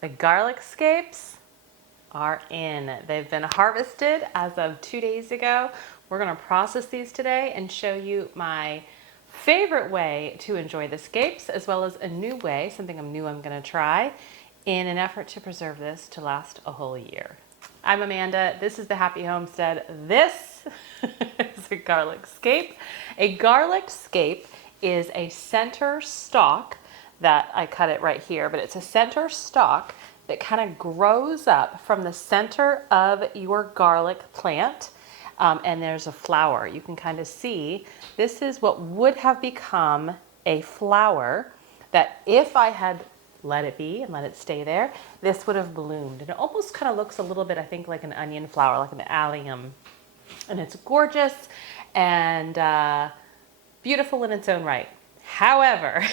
The garlic scapes are in. They've been harvested as of 2 days ago. We're gonna process these today and show you my favorite way to enjoy the scapes, as well as a new way, something new I'm gonna try, in an effort to preserve this to last a whole year. I'm Amanda, this is the Happy Homestead. This is a garlic scape. A garlic scape is a center stalk that I cut it right here, but it's a center stalk that kind of grows up from the center of your garlic plant. And there's a flower. You can kind of see this is what would have become a flower that if I had let it be and let it stay there, this would have bloomed. And it almost kind of looks a little bit, I think, like an onion flower, like an allium. And it's gorgeous and beautiful in its own right. However,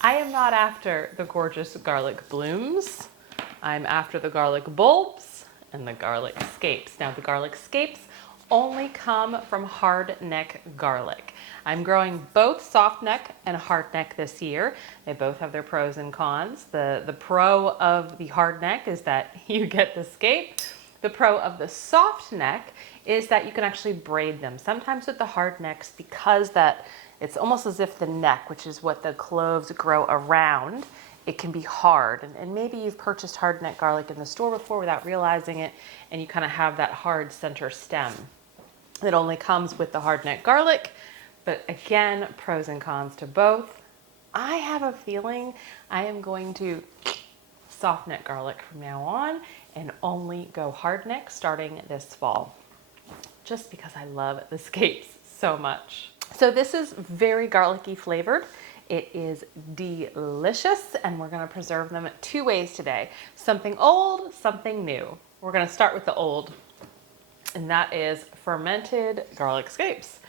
I am not after the gorgeous garlic blooms. I'm after the garlic bulbs and the garlic scapes. Now, the garlic scapes only come from hardneck garlic. I'm growing both soft neck and hard neck this year. They both have their pros and cons. The pro of the hard neck is that you get the scape. The pro of the soft neck is that you can actually braid them. Sometimes with the hard necks, because that it's almost as if the neck, which is what the cloves grow around, it can be hard. And maybe you've purchased hard neck garlic in the store before without realizing it, and you kind of have that hard center stem. It only comes with the hard neck garlic, but again, pros and cons to both. I have a feeling I am going to soft neck garlic from now on and only go hard neck starting this fall, just because I love the scapes so much. So this is very garlicky flavored. It is delicious, and we're gonna preserve them 2 ways today. Something old, something new. We're gonna start with the old, and that is fermented garlic scapes.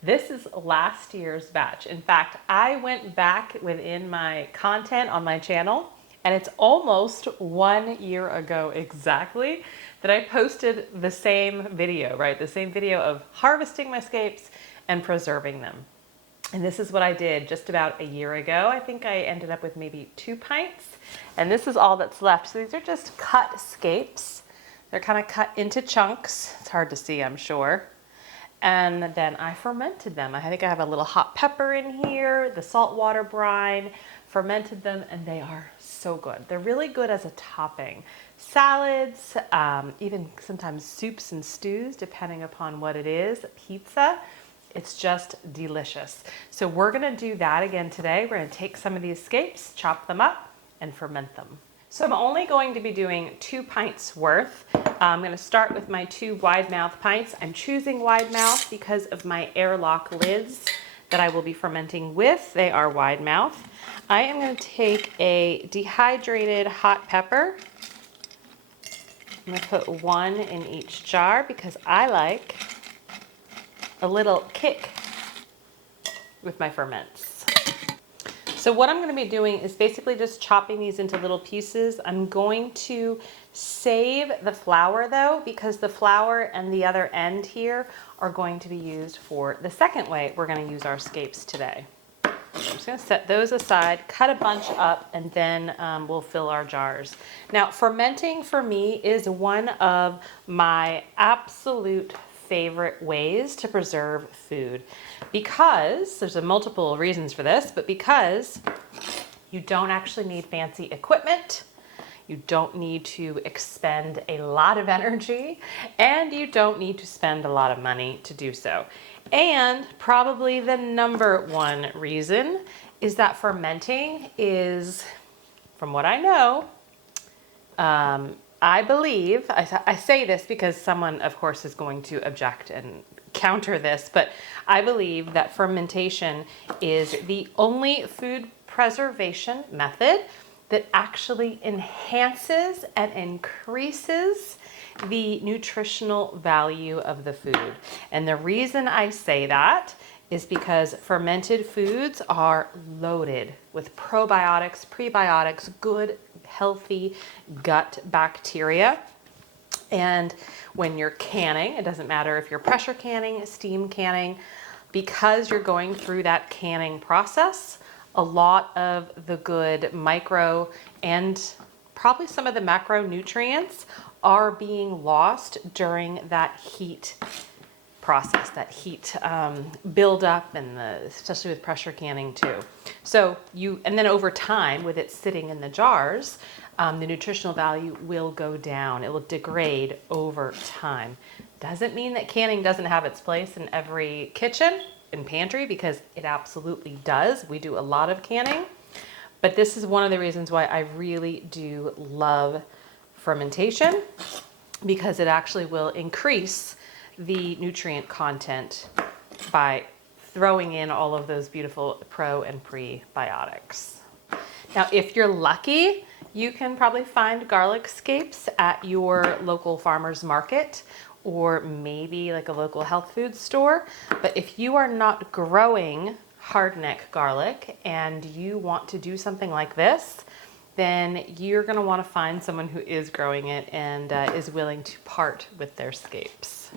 This is last year's batch. In fact, I went back within my content on my channel, and it's almost 1 year ago exactly that I posted the same video, right? The same video of harvesting my scapes and preserving them. And this is what I did just about a year ago. I think I ended up with maybe 2 pints, and this is all that's left. So these are just cut scapes. They're kind of cut into chunks. It's hard to see, I'm sure. And then I fermented them. I think I have a little hot pepper in here, the saltwater brine, fermented them, and they are so good. They're really good as a topping. Salads, even sometimes soups and stews, depending upon what it is, pizza. It's just delicious. So we're gonna do that again today. We're gonna take some of these scapes, chop them up, and ferment them. So I'm only going to be doing 2 pints worth. I'm gonna start with my 2 wide mouth pints. I'm choosing wide mouth because of my airlock lids that I will be fermenting with. They are wide mouth. I am gonna take a dehydrated hot pepper. I'm gonna put 1 in each jar because I like a little kick with my ferments. So what I'm going to be doing is basically just chopping these into little pieces. I'm going to save the flour though, because the flour and the other end here are going to be used for the second way we're going to use our scapes today. So I'm just going to set those aside, cut a bunch up, and then we'll fill our jars. Now, fermenting for me is one of my absolute favorite ways to preserve food, because there's multiple reasons for this, but because you don't actually need fancy equipment, you don't need to expend a lot of energy, and you don't need to spend a lot of money to do so. And probably the number one reason is that fermenting is, from what I know, I believe, I say this because someone, of course, is going to object and counter this, but I believe that fermentation is the only food preservation method that actually enhances and increases the nutritional value of the food. And the reason I say that is because fermented foods are loaded with probiotics, prebiotics, good, healthy gut bacteria. And when you're canning, it doesn't matter if you're pressure canning, steam canning, because you're going through that canning process, a lot of the good micro and probably some of the macronutrients are being lost during that heat process, that heat buildup, and especially with pressure canning too. So and then over time, with it sitting in the jars, the nutritional value will go down. It will degrade over time. Doesn't mean that canning doesn't have its place in every kitchen and pantry, because it absolutely does. We do a lot of canning, but this is one of the reasons why I really do love fermentation, because it actually will increase the nutrient content by throwing in all of those beautiful pro and prebiotics. Now, if you're lucky, you can probably find garlic scapes at your local farmer's market, or maybe like a local health food store. But if you are not growing hardneck garlic and you want to do something like this, then you're going to want to find someone who is growing it and is willing to part with their scapes.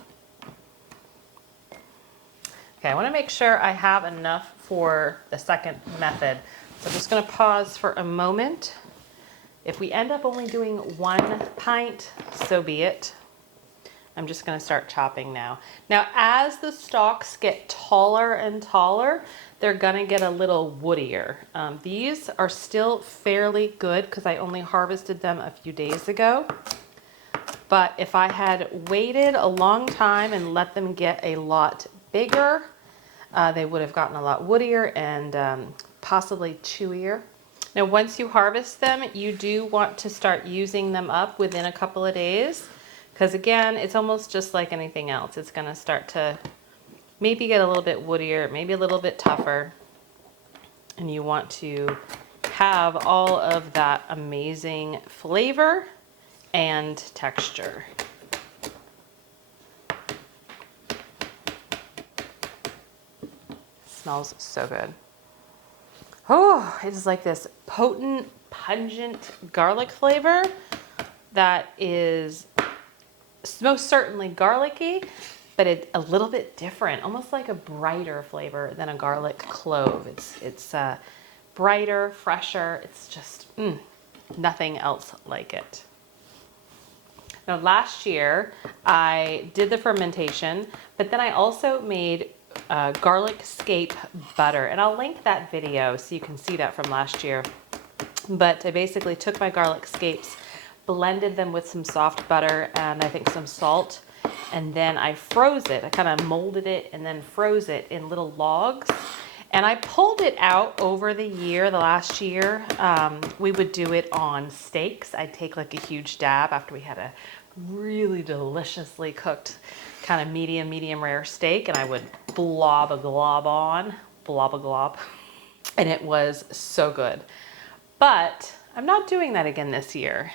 Okay, I want to make sure I have enough for the second method. So I'm just going to pause for a moment. If we end up only doing 1 pint, so be it. I'm just going to start chopping now. Now, as the stalks get taller and taller, they're going to get a little woodier. These are still fairly good because I only harvested them a few days ago. But if I had waited a long time and let them get a lot bigger, they would have gotten a lot woodier and possibly chewier. Now, once you harvest them, you do want to start using them up within a couple of days, because again, it's almost just like anything else. It's going to start to maybe get a little bit woodier, maybe a little bit tougher, and you want to have all of that amazing flavor and texture. Smells so good. Oh, it is like this potent, pungent garlic flavor that is most certainly garlicky, but it's a little bit different, almost like a brighter flavor than a garlic clove. It's brighter, fresher. It's just nothing else like it. Now, last year I did the fermentation, but then I also made garlic scape butter, and I'll link that video so you can see that from last year. But I basically took my garlic scapes, blended them with some soft butter and I think some salt, and then I froze it. I kind of molded it and then froze it in little logs, and I pulled it out over the last year. We would do it on steaks. I'd take like a huge dab after we had a really deliciously cooked kind of medium rare steak, and I would blob a glob on, and it was so good. But I'm not doing that again this year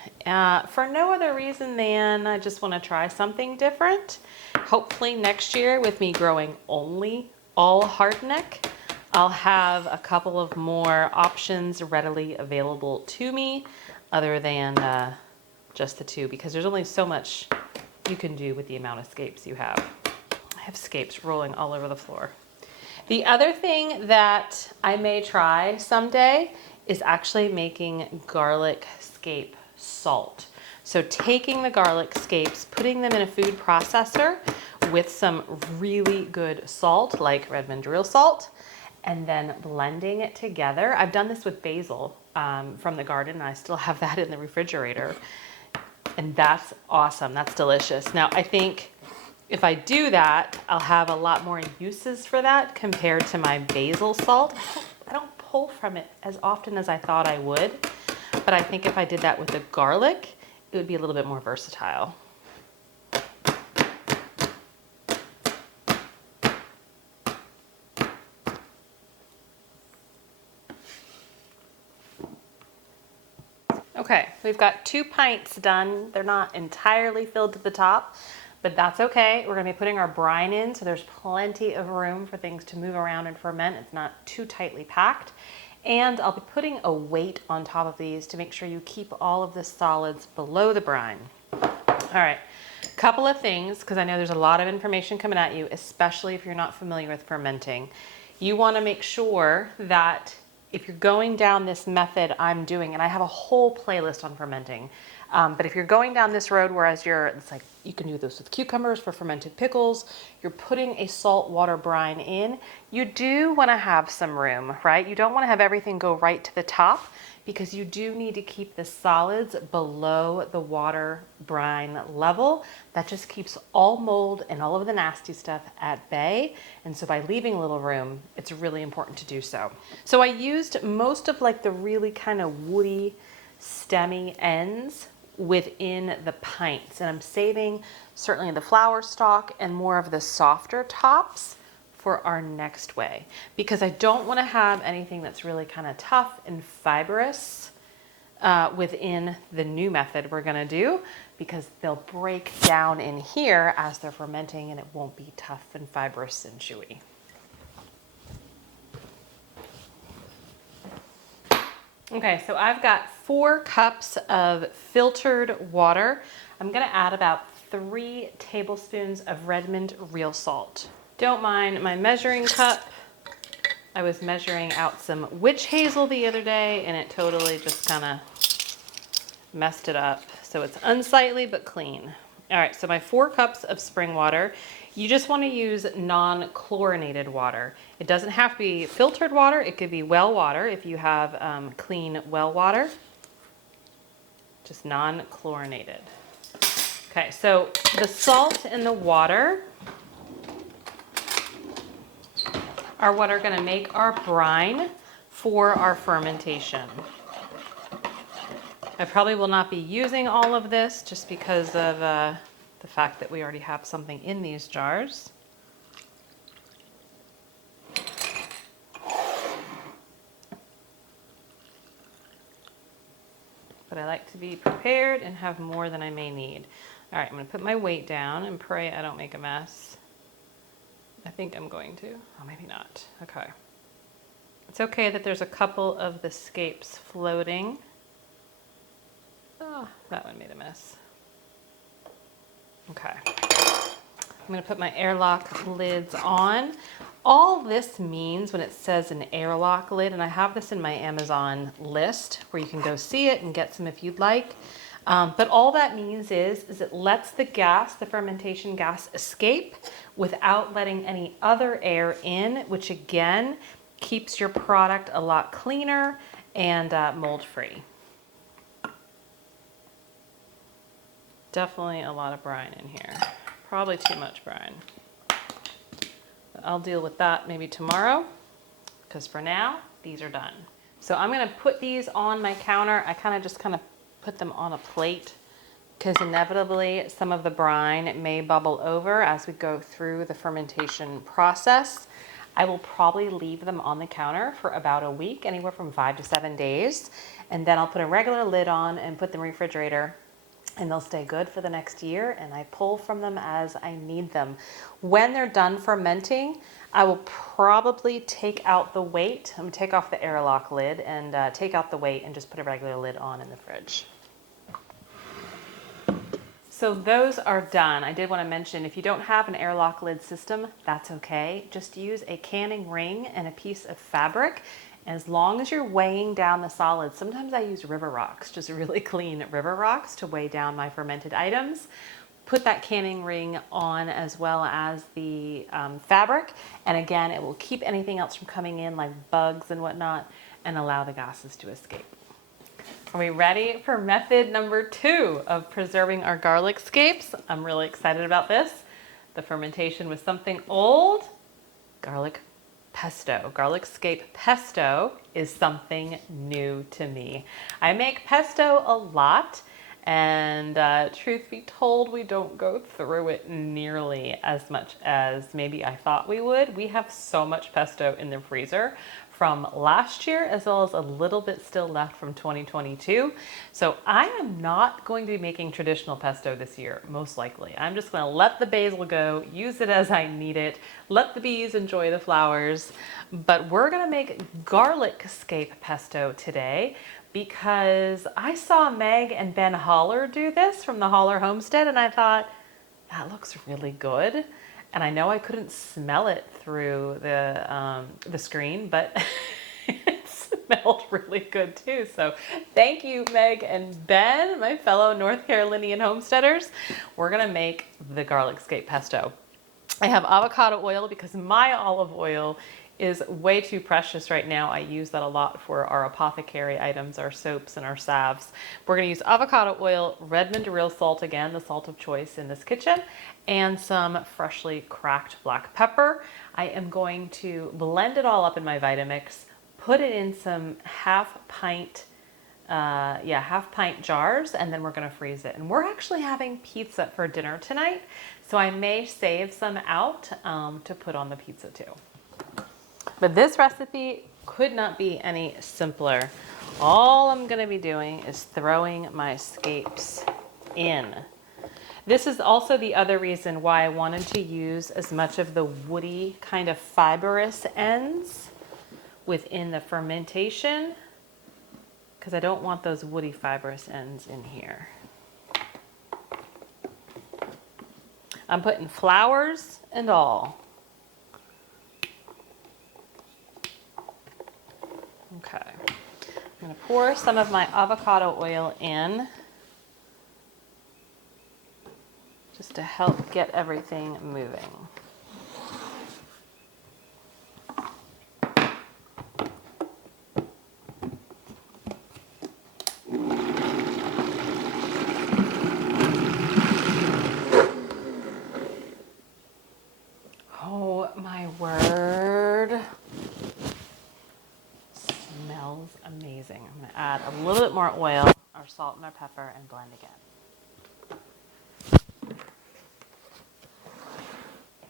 for no other reason than I just want to try something different. Hopefully next year, with me growing only all hardneck, I'll have a couple of more options readily available to me other than just the two, because there's only so much you can do with the amount of scapes you have. I have scapes rolling all over the floor. The other thing that I may try someday is actually making garlic scape salt. So taking the garlic scapes, putting them in a food processor with some really good salt, like Redmond real salt, and then blending it together. I've done this with basil from the garden, and I still have that in the refrigerator. And that's awesome. That's delicious. Now, I think if I do that, I'll have a lot more uses for that compared to my basil salt. I don't pull from it as often as I thought I would, but I think if I did that with the garlic, it would be a little bit more versatile. Okay, we've got 2 pints done. They're not entirely filled to the top, but that's okay. We're gonna be putting our brine in, so there's plenty of room for things to move around and ferment. It's not too tightly packed. And I'll be putting a weight on top of these to make sure you keep all of the solids below the brine. All right, couple of things, because I know there's a lot of information coming at you, especially if you're not familiar with fermenting. You wanna make sure that if you're going down this method I'm doing, and I have a whole playlist on fermenting, but if you're going down this road, whereas it's like you can do this with cucumbers for fermented pickles, you're putting a salt water brine in, you do want to have some room, right? You don't want to have everything go right to the top, because you do need to keep the solids below the water brine level. That just keeps all mold and all of the nasty stuff at bay. And so by leaving a little room, it's really important to do so. So I used most of like the really kind of woody, stemmy ends within the pints. And I'm saving certainly the flower stalk and more of the softer tops for our next way, because I don't want to have anything that's really kind of tough and fibrous within the new method we're going to do, because they'll break down in here as they're fermenting and it won't be tough and fibrous and chewy. Okay, so I've got 4 cups of filtered water. I'm going to add about 3 tablespoons of Redmond real salt. Don't mind my measuring cup. I was measuring out some witch hazel the other day and it totally just kind of messed it up. So it's unsightly but clean. All right, so my 4 cups of spring water. You just want to use non-chlorinated water. It doesn't have to be filtered water. It could be well water if you have clean well water. Just non-chlorinated. Okay, so the salt and the water are what are going to make our brine for our fermentation. I probably will not be using all of this just because of the fact that we already have something in these jars. But I like to be prepared and have more than I may need. All right, I'm going to put my weight down and pray I don't make a mess. I think I'm going to. Oh, maybe not. Okay. It's okay that there's a couple of the scapes floating. Oh, that one made a mess. Okay. I'm going to put my airlock lids on. All this means when it says an airlock lid, and I have this in my Amazon list where you can go see it and get some if you'd like. But all that means is it lets the gas, the fermentation gas, escape without letting any other air in, which again keeps your product a lot cleaner and mold-free. Definitely a lot of brine in here. Probably too much brine. But I'll deal with that maybe tomorrow, because for now, these are done. So I'm going to put these on my counter. I just put them on a plate, because inevitably some of the brine may bubble over as we go through the fermentation process. I will probably leave them on the counter for about a week, anywhere from 5 to 7 days. And then I'll put a regular lid on and put them in the refrigerator, and they'll stay good for the next year, and I pull from them as I need them. When they're done fermenting, I will probably take out the weight. I'm gonna take off the airlock lid and take out the weight and just put a regular lid on in the fridge. So those are done. I did want to mention, if you don't have an airlock lid system, that's okay. Just use a canning ring and a piece of fabric. As long as you're weighing down the solids, sometimes I use river rocks, just really clean river rocks to weigh down my fermented items. Put that canning ring on as well as the fabric. And again, it will keep anything else from coming in like bugs and whatnot and allow the gases to escape. Are we ready for method number 2 of preserving our garlic scapes? I'm really excited about this. The fermentation was something old. Garlic pesto. Garlic scape pesto is something new to me. I make pesto a lot, and truth be told, we don't go through it nearly as much as maybe I thought we would. We have so much pesto in the freezer from last year, as well as a little bit still left from 2022. So I am not going to be making traditional pesto this year, most likely. I'm just gonna let the basil go, use it as I need it, let the bees enjoy the flowers. But we're gonna make garlic scape pesto today, because I saw Meg and Ben Holler do this from the Holler Homestead, and I thought, that looks really good. And I know I couldn't smell it through the screen, but smelled really good too. So thank you, Meg and Ben, my fellow North Carolinian homesteaders. We're gonna make the garlic scape pesto. I have avocado oil because my olive oil is way too precious right now. I use that a lot for our apothecary items, our soaps and our salves. We're gonna use avocado oil, Redmond real salt, again, the salt of choice in this kitchen, and some freshly cracked black pepper. I am going to blend it all up in my Vitamix, put it in some half pint jars, and then we're gonna freeze it. And we're actually having pizza for dinner tonight, so I may save some out to put on the pizza too. But this recipe could not be any simpler. All I'm gonna be doing is throwing my scapes in. This is also the other reason why I wanted to use as much of the woody kind of fibrous ends within the fermentation, because I don't want those woody fibrous ends in here. I'm putting flowers and all. Okay, I'm gonna pour some of my avocado oil in just to help get everything moving. Oh my word. Smells amazing. I'm gonna add a little bit more oil, our salt and our pepper, and blend again.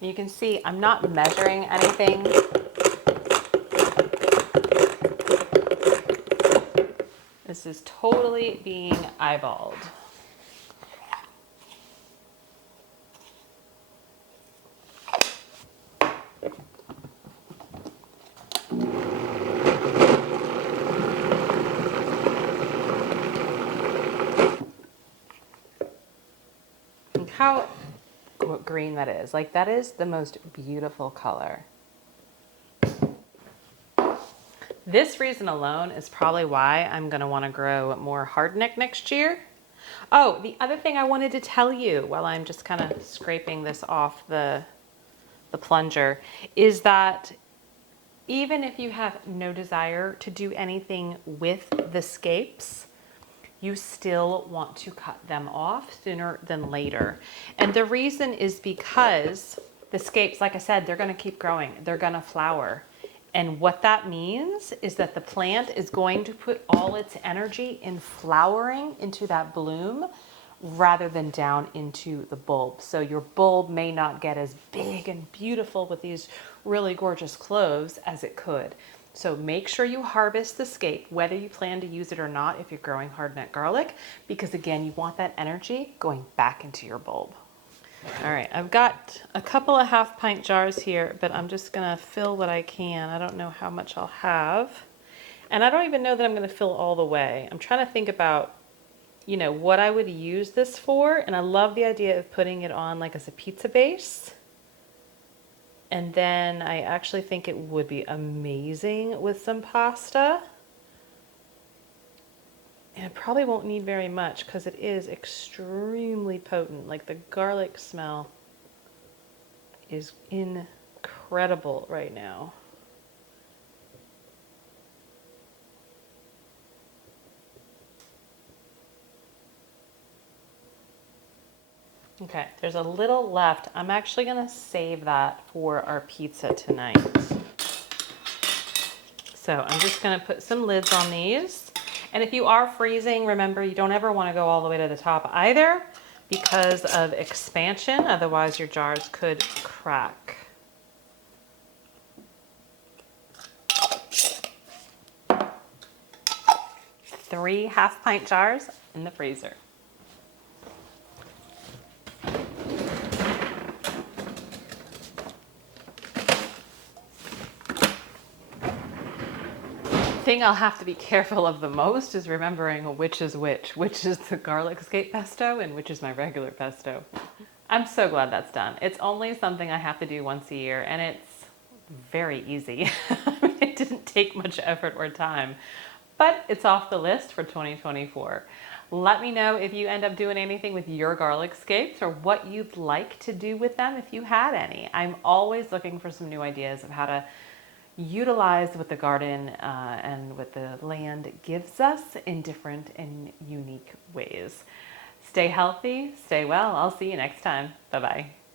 You can see I'm not measuring anything. This is totally being eyeballed. Look how green that is. Like, that is the most beautiful color. This reason alone is probably why I'm gonna wanna grow more hardneck next year. Oh, the other thing I wanted to tell you while I'm just kind of scraping this off the plunger is that even if you have no desire to do anything with the scapes, you still want to cut them off sooner than later. And the reason is because the scapes, like I said, they're gonna keep growing, they're gonna flower. And what that means is that the plant is going to put all its energy in flowering into that bloom rather than down into the bulb. So your bulb may not get as big and beautiful with these really gorgeous cloves as it could. So make sure you harvest the scape, whether you plan to use it or not if you're growing hardneck garlic, because again, you want that energy going back into your bulb. All right, I've got a couple of half pint jars here, but I'm just gonna fill what I can. I don't know how much I'll have. And I don't even know that I'm gonna fill all the way. I'm trying to think about, you know, what I would use this for. And I love the idea of putting it on like as a pizza base. And then I actually think it would be amazing with some pasta. And it probably won't need very much because it is extremely potent. Like, the garlic smell is incredible right now. Okay, there's a little left. I'm actually gonna save that for our pizza tonight. So I'm just gonna put some lids on these. And if you are freezing, remember, you don't ever wanna go all the way to the top either because of expansion. Otherwise your jars could crack. Three half pint jars in the freezer. Thing I'll have to be careful of the most is remembering which is which is the garlic scape pesto and which is my regular pesto. I'm so glad that's done. It's only something I have to do once a year and it's very easy. It didn't take much effort or time, but it's off the list for 2024. Let me know if you end up doing anything with your garlic scapes or what you'd like to do with them if you had any. I'm always looking for some new ideas of how to utilize what the garden and what the land gives us in different and unique ways. Stay healthy, stay well. I'll see you next time. Bye-bye.